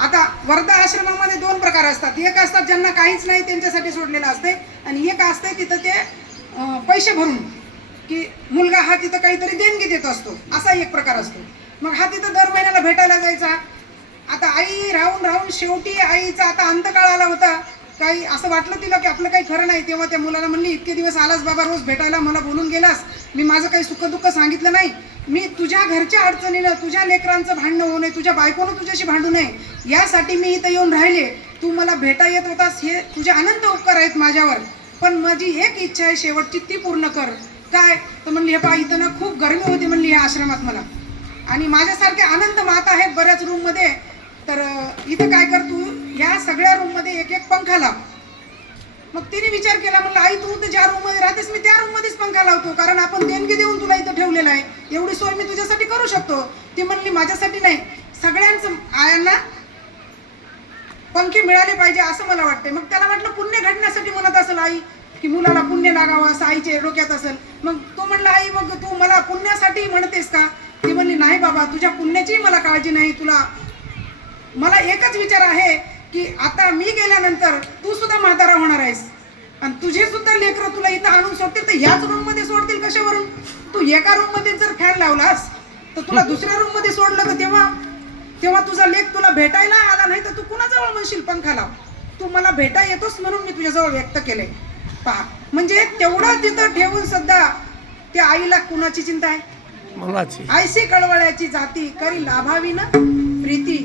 आता वर्धा आश्रमामध्ये दोन प्रकार असतात. एक असतात ज्यांना काहीच नाही त्यांच्यासाठी सोडलेलं असते. आणि एक असते तिथं ते पैसे भरून की मुलगा हा तिथं काहीतरी देणगी देत असतो. असा एक प्रकार असतो. मग हा तिथं दर महिन्याला भेटायला जायचा. आता आई राहून राहून शेवटी आईचा आता अंतकाळ आला होता. काही असं वाटलं तिला की आपलं काही खरं नाही. तेव्हा त्या मुलाला म्हणली इतके दिवस आलास बाबा रोज भेटायला मला बोलून गेलास. मी माझं काही सुखदुःख सांगितलं नाही. मी तुझ्या घरच्या अडचणीला तुझ्या लेकरांचं भांडणं होऊ नये तुझ्या बायकोनं तुझ्याशी भांडू नये यासाठी मी इथं येऊन राहिले. तू मला भेटा येत होतास हे तुझे अनंत उपकार आहेत माझ्यावर. पण माझी एक इच्छा आहे शेवटची ती पूर्ण कर. काय? तर म्हणली हे पा इथं ना खूप गरमी होती म्हणली या आश्रमात मला. आणि माझ्यासारखे अनंत माता आहेत बऱ्याच रूममध्ये. तर इथं काय कर तू? या सगळ्या रूममध्ये एक एक पंखा लाव. मग तिने विचार केला म्हणलं आई तू तर ज्या रूममध्ये राहतेस मी त्या रूममध्येच लावतो? कारण आपण देणगी देऊन तुला इथं ठेवलेलं आहे. एवढी सोय मी तुझ्यासाठी करू शकतो. ती म्हणली माझ्यासाठी नाही. सगळ्यांचं आयांना पंखे मिळाले पाहिजे असं मला वाटतंय. मग त्याला वाटलं पुण्य घडण्यासाठी म्हणत असेल आई की मुलाला पुण्य लागावं असं आईच्या डोक्यात असेल. मग तो म्हणला आई मग तू मला पुण्यासाठी म्हणतेस का? ती म्हणली नाही बाबा तुझ्या पुण्याचीही मला काळजी नाही. तुला मला एकच विचार आहे की आता मी गेल्यानंतर तू सुद्धा म्हातारा होणार आहेस. आणि तुझे सुद्धा लेकरं तुला इथं आणून तर ह्याच रूममध्ये सोडतील कशावरून? तू एका रूममध्ये जर फॅन लावलास तर तुला दुसऱ्या रूममध्ये सोडलं तर तेव्हा तेव्हा तुझा लेख तुला भेटायला आला नाही तर तू कुणाजवळ म्हणशील पंखा लाव? तू मला भेटा येतोस म्हणून मी तुझ्याजवळ व्यक्त केलंय. पहा म्हणजे तेवढं तिथं ठेवून सुद्धा त्या आईला कुणाची चिंता आहे? आयसी कळवळ्याची जाती करी लाभावी ना प्रीती.